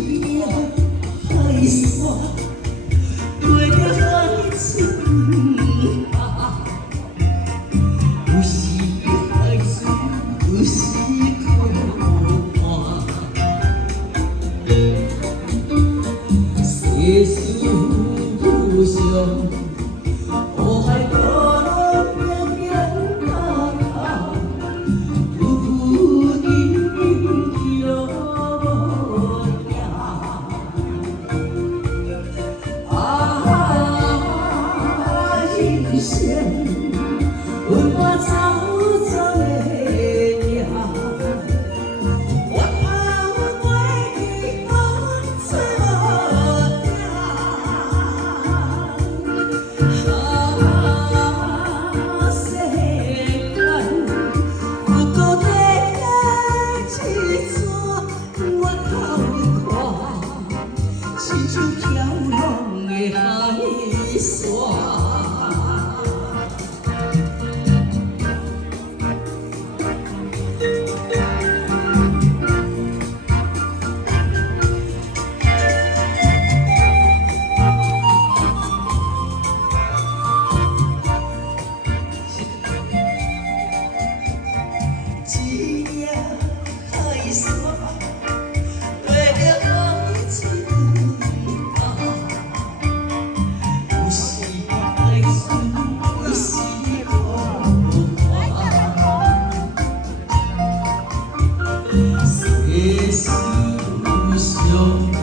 命海线，对着海船啊，有时海船，有时苦寒，世事无常。 我海波浪平平踏踏，浮浮沉沉就无影。人生阮我走走的行，我头过去风吹无停。世间有孤单的凄惨，我透看，亲像飘浪的海线。 一命海线，对着海船啊，有时海船，有时苦寒，世事无常。